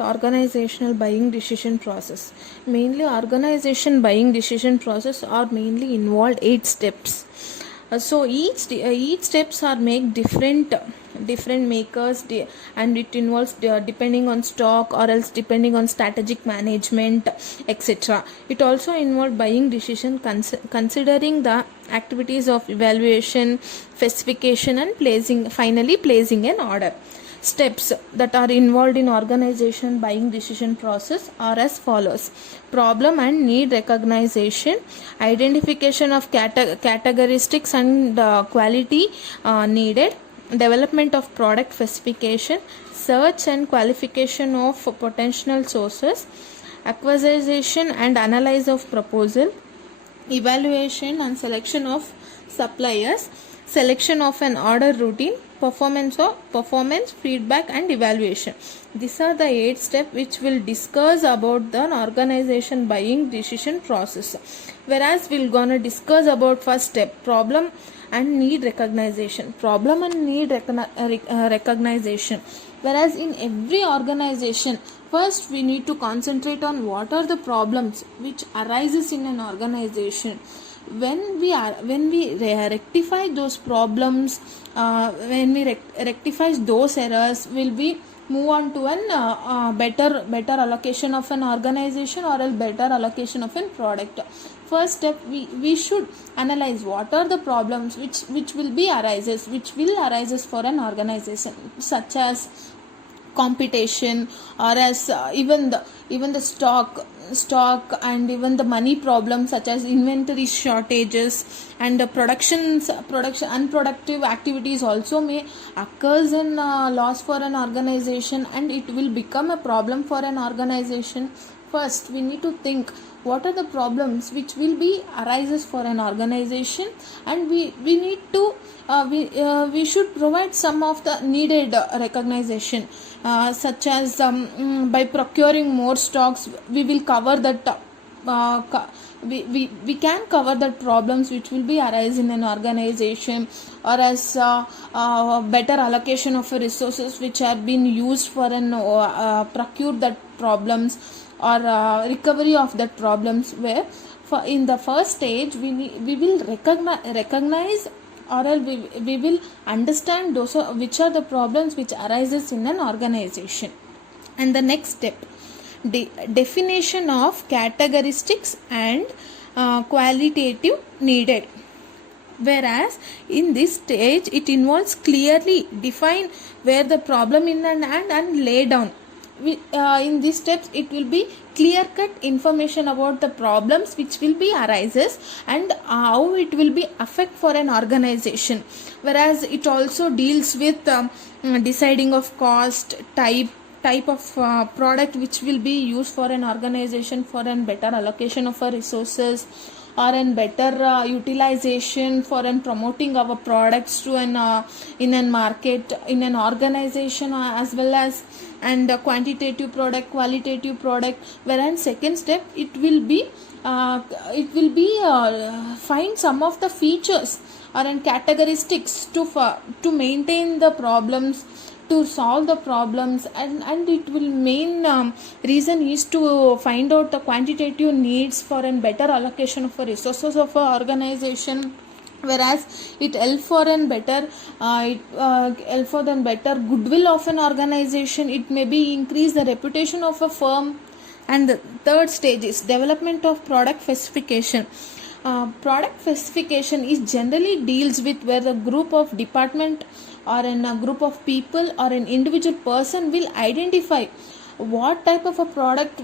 Organizational buying decision process. Mainly organization buying decision process are mainly involved 8 steps. So each steps are make different makers and it involves depending on stock or else depending on strategic management, etc. It also involves buying decision considering the activities of evaluation, specification, and finally placing an order. Steps that are involved in organization buying decision process are as follows: problem and need recognition, identification of categoristics and quality needed, development of product specification, search and qualification of potential sources, acquisition and analysis of proposal, evaluation and selection of suppliers, selection of an order routine, performance feedback and evaluation. These are the 8 steps which will discuss about the organization buying decision process. Whereas we're gonna discuss about first step, problem and need recognition. Problem and need recognition. Whereas in every organization, first we need to concentrate on what are the problems which arises in an organization. When we rectify those problems, when we rectify those errors, will we move on to an better allocation of an organization or a better allocation of a product. First step, we should analyze what are the problems which will arises for an organization, such as competition, or as even the stock and even the money problems, such as inventory shortages and production unproductive activities also may occurs in loss for an organization, and it will become a problem for an organization. First we need to think what are the problems which will be arises for an organization, and we need to we should provide some of the needed recognition, such as by procuring more stocks we will cover that we can cover the problems which will be arise in an organization, or as better allocation of resources which are being used for an procure that problems, or recovery of that problems, where in the first stage we will recognize or we will understand those which are the problems which arises in an organization. And the next step, definition of categoristics and qualitative needed. Whereas in this stage it involves clearly define where the problem in and lay down. In these steps it will be clear cut information about the problems which will be arises and how it will be affect for an organization. Whereas it also deals with deciding of cost, type of product which will be used for an organization for an better allocation of our resources, or in better utilization for and promoting our products to an in an market, in an organization, as well as and quantitative product, qualitative product. Whereas second step it will be find some of the features or in categoristics to maintain the problems, to solve the problems, and it will main reason is to find out the quantitative needs for a better allocation of resources of an organization. Whereas it help for an better better goodwill of an organization. It may be increase the reputation of a firm. And the third stage is development of product specification. Product specification is generally deals with where the group of department or in a group of people or an individual person will identify what type of a product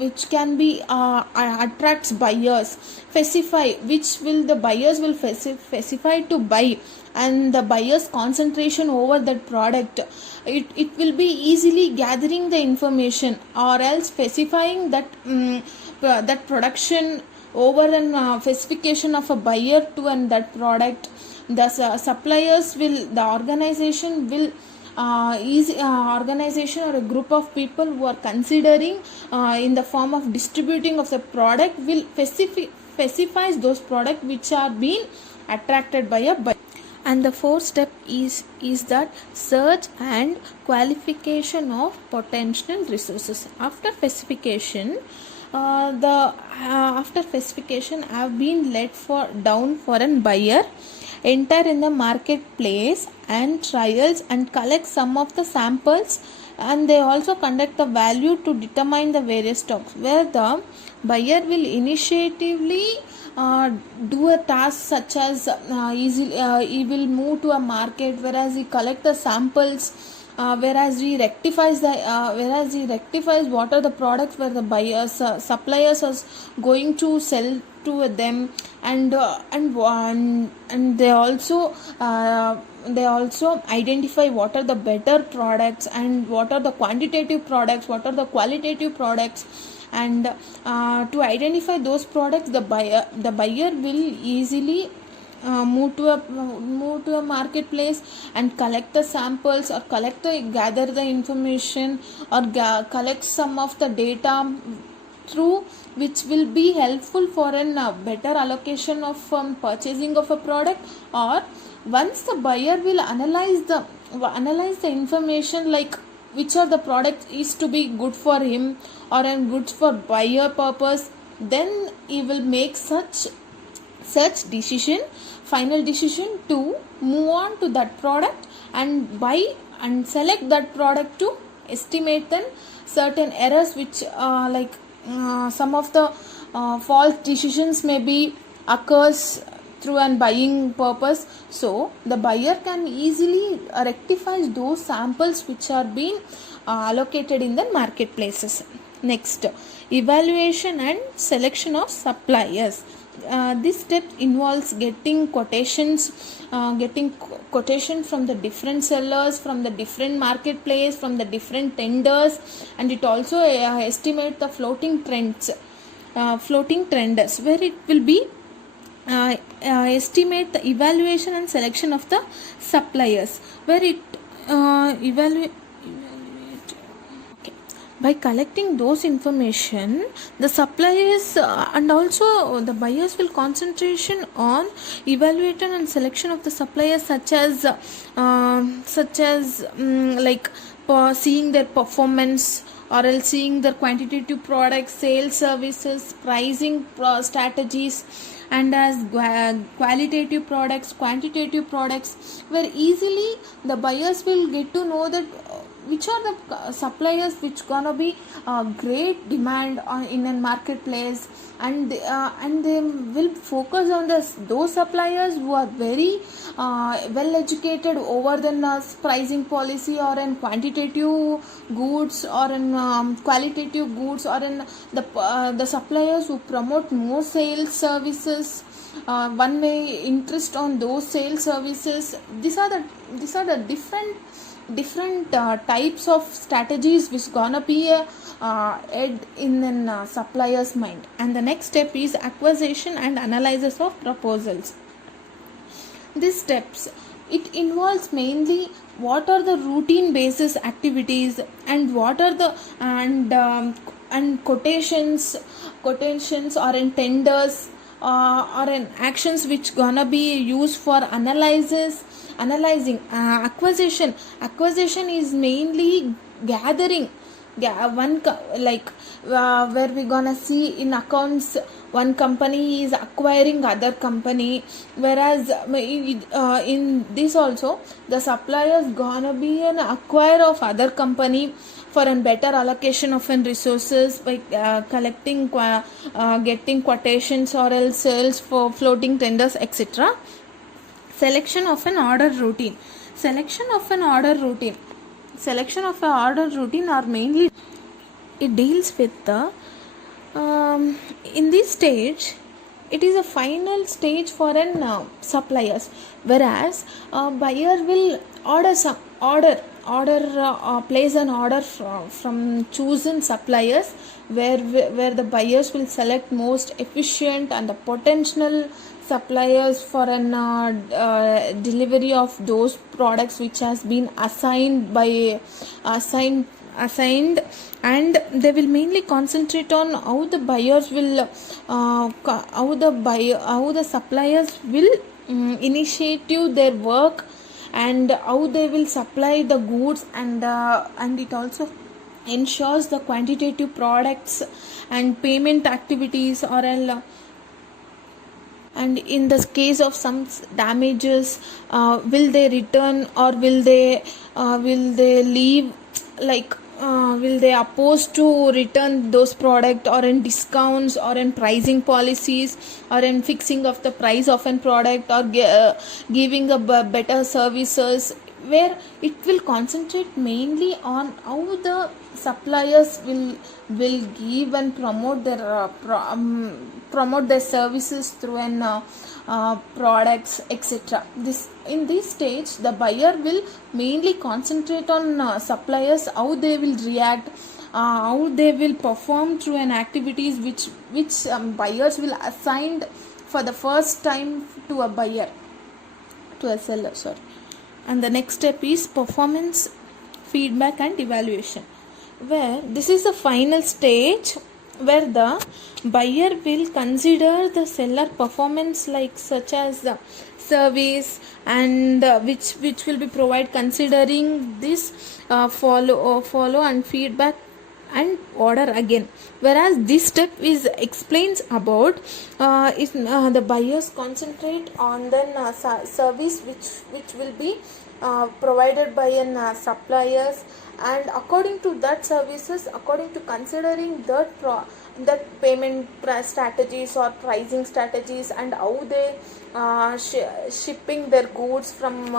which can be attracts buyers, specify which will the buyers will specify to buy, and the buyers concentration over that product. It will be easily gathering the information, or else specifying that that production over an specification of a buyer to and that product. The suppliers will, the organization will organization or a group of people who are considering in the form of distributing of the product will specifies those products which are being attracted by a buyer. And the fourth step is that search and qualification of potential resources. After specification, the after specification have been let for down for an buyer enter in the marketplace and trials and collect some of the samples, and they also conduct the value to determine the various stocks, where the buyer will initiatively do a task such as he will move to a market, whereas he collect the samples, whereas he rectifies what are the products where the buyers suppliers are going to sell to them, and they also identify what are the better products and what are the quantitative products, what are the qualitative products, and to identify those products, the buyer will easily move to a marketplace and collect the samples, or gather the information, or collect some of the data through which will be helpful for a better allocation of purchasing of a product. Or once the buyer will analyze the information, like which of the products is to be good for him or good for buyer purpose, then he will make such final decision to move on to that product and buy and select that product, to estimate then certain errors which some of the false decisions may be occurs through an buying purpose. So the buyer can easily rectify those samples which are being allocated in the marketplaces. Next, evaluation and selection of suppliers. This step involves getting quotation from the different sellers, from the different marketplace, from the different tenders, and it also estimate the floating trends, where it will be estimate the evaluation and selection of the suppliers, where it evaluate. By collecting those information, the suppliers and also the buyers will concentration on evaluation and selection of the suppliers, such as seeing their performance, or else seeing their quantitative products, sales services, pricing strategies, and as qualitative products, quantitative products, where easily the buyers will get to know that which are the suppliers which gonna be great demand in a marketplace, and they will focus on those suppliers who are very well educated over the pricing policy, or in quantitative goods, or in qualitative goods, or in the suppliers who promote more sales services, one way interest on those sales services. These are the different types of strategies which gonna be in a supplier's mind. And the next step is acquisition and analysis of proposals. These steps, it involves mainly what are the routine basis activities, and what are the and quotations or in tenders, or in actions which gonna be used for analyzing. Acquisition is mainly gathering where we gonna see in accounts one company is acquiring other company, whereas in this also the suppliers gonna be an acquire of other company for a better allocation of resources by collecting getting quotations, or else sales for floating tenders, etc. Selection of an order routine. Selection of an order routine are mainly, it deals with the in this stage, it is a final stage for an suppliers, whereas buyer will place an order from chosen suppliers, where the buyers will select most efficient and the potential suppliers for an delivery of those products which has been assigned, and they will mainly concentrate on how the buyers will how the suppliers will initiative their work and how they will supply the goods, and it also ensures the quantitative products and payment activities, or else, and in the case of some damages, will they return, or will they leave, like will they oppose to return those product, or in discounts, or in pricing policies, or in fixing of the price of an product, or giving a better services, where it will concentrate mainly on how the suppliers will give and promote their services through an products, etc. This, in this stage, the buyer will mainly concentrate on suppliers, how they will react, how they will perform through an activities which buyers will assign for the first time to a buyer, to a seller, sorry. And the next step is performance feedback and evaluation, where this is the final stage where the buyer will consider the seller performance, like such as the service, and which will be provided, considering this follow and feedback and order again. Whereas this step is explains about if the buyers concentrate on the service which will be provided by an suppliers, and according to that services, according to considering that payment strategies or pricing strategies, and how they shipping their goods from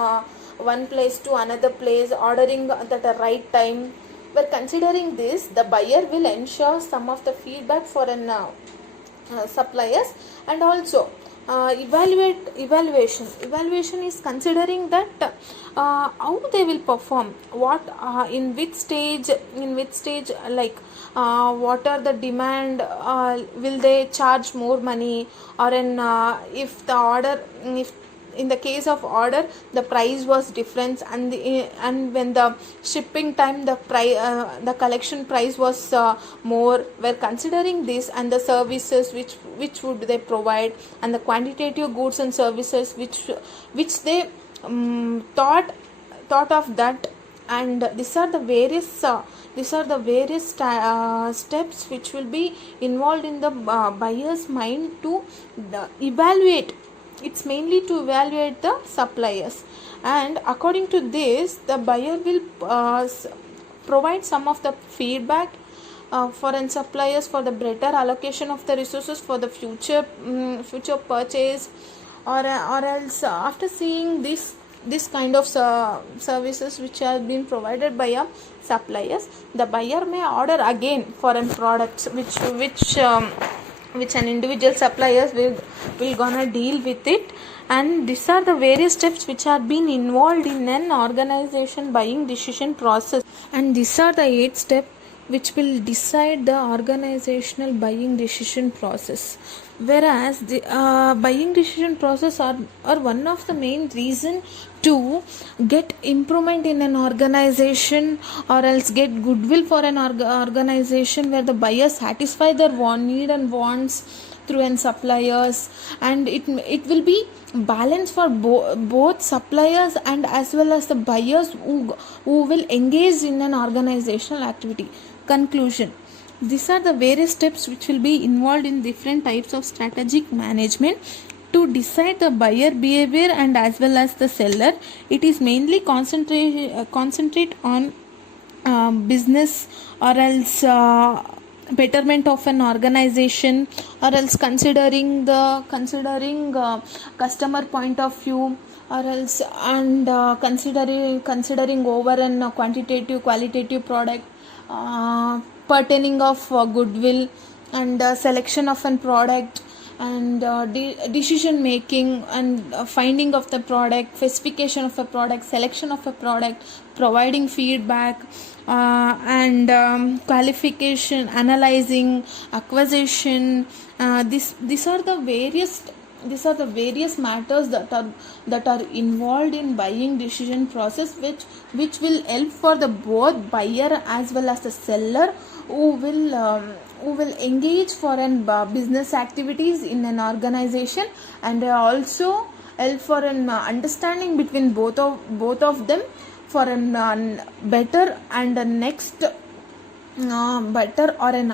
one place to another place, ordering at the right time. But considering this, the buyer will ensure some of the feedback for an suppliers, and also evaluation is considering that how they will perform, what in which stage, like what are the demand, will they charge more money, or if the order, if in the case of order the price was different, and when the shipping time the collection price was more. We're considering this, and the services which would they provide, and the quantitative goods and services which they thought of that. And these are the various steps which will be involved in the buyer's mind to evaluate. It's mainly to evaluate the suppliers, and according to this, the buyer will provide some of the feedback for an suppliers for the better allocation of the resources for the future purchase, or else after seeing this kind of services which have been provided by suppliers, the buyer may order again for a product which an individual suppliers will gonna deal with it. And these are the various steps which are being involved in an organization buying decision process, and these are the 8 steps which will decide the organizational buying decision process. Whereas the buying decision process are one of the main reason to get improvement in an organization, or else get goodwill for an organization, where the buyers satisfy their need and wants through an suppliers, and it will be balance for both suppliers and as well as the buyers who will engage in an organizational activity. Conclusion: these are the various steps which will be involved in different types of strategic management to decide the buyer behavior and as well as the seller. It is mainly concentrate on business, or else betterment of an organization, or else considering customer point of view, or else and considering over an qualitative product, pertaining of goodwill, and selection of an product, and decision making, and finding of the product, specification of a product, selection of a product, providing feedback, and qualification, analyzing, acquisition. These are the various matters that are involved in buying decision process, which will help for the both buyer as well as the seller who will engage for an business activities in an organization, and also help for an understanding between both of them for an better and next better or an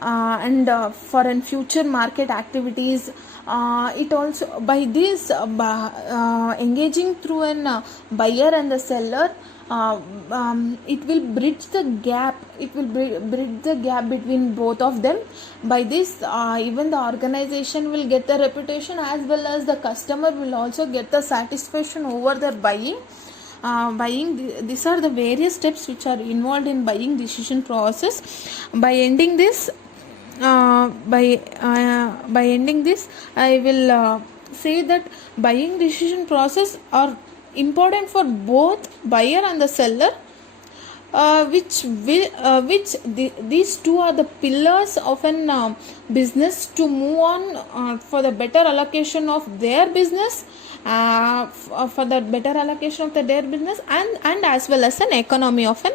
and for an future market activities. It also by this engaging through an buyer and the seller, it will bridge the gap, bridge the gap between both of them. By this even the organization will get the reputation, as well as the customer will also get the satisfaction over their buying. These are the various steps which are involved in buying decision process. By ending this by ending this, I will say that buying decision process are important for both buyer and the seller, these two are the pillars of an business to move on for the better allocation of their business, for the better allocation of their business, and as well as an economy of an